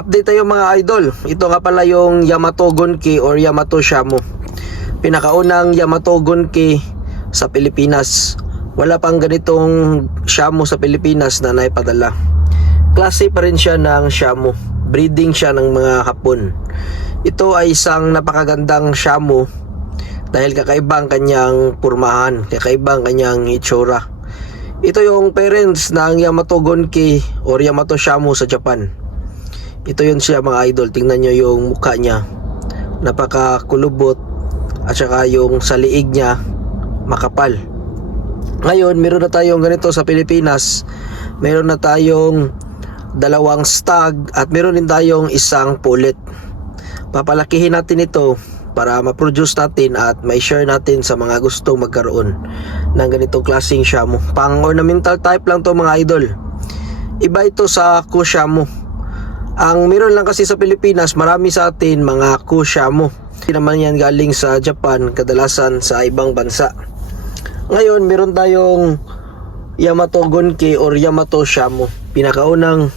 Update tayo mga idol. Ito nga pala yung Yamato Gunki or Yamato Shamu. Pinakaunang Yamato Gunki sa Pilipinas. Wala pang ganitong Shamu sa Pilipinas na naipadala. Klase pa rin siya ng Shamu. Breeding siya ng mga Hapon. Ito ay isang napakagandang Shamu dahil kakaibang kanyang purmahan, kakaibang kanyang itsura. Ito yung parents ng Yamato Gunki or Yamato Shamu sa Japan. Ito yun siya mga idol. Tingnan nyo yung mukha niya, napakakulubot, at saka yung sa liig niya makapal. Ngayon meron na tayong ganito sa Pilipinas. Meron na tayong dalawang stag at meron din tayong isang pullet. Papalakihin natin ito para ma-produce natin at ma-share natin sa mga gustong magkaroon ng ganitong klaseng Shamu. Pang ornamental type lang to mga idol. Iba ito sa Kushamu. Ang meron lang kasi sa Pilipinas, marami sa atin mga Kushamu. Hindi naman yan galing sa Japan, kadalasan sa ibang bansa. Ngayon meron tayong Yamato Gunki or Yamato Shamu. Pinakaunang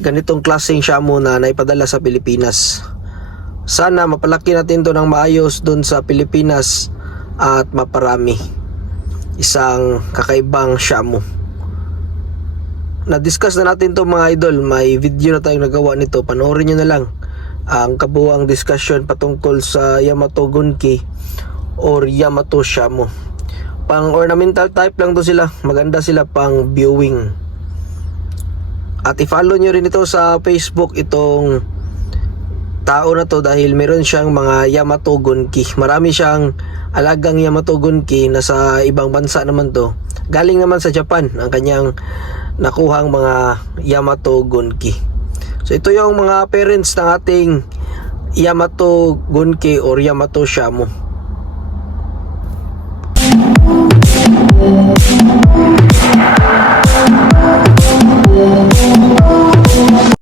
ganitong klaseng Shamu na naipadala sa Pilipinas. Sana mapalaki natin to ng maayos dun sa Pilipinas at maparami. Isang kakaibang Shamu. Na-discuss na natin to mga idol. May video na tayong nagawa nito. Panoorin nyo na lang ang kabuuang discussion patungkol sa Yamato Gunki or Yamato Shamu. Pang ornamental type lang to sila. Maganda sila pang viewing. At i-follow nyo rin ito sa Facebook, itong tao na to, dahil meron siyang mga Yamato Gunki. Marami siyang alagang Yamato Gunki na sa ibang bansa naman to. Galing naman sa Japan ang kanyang nakuhang mga Yamato Gunki. So ito yung mga parents ng ating Yamato Gunki or Yamato Shamu.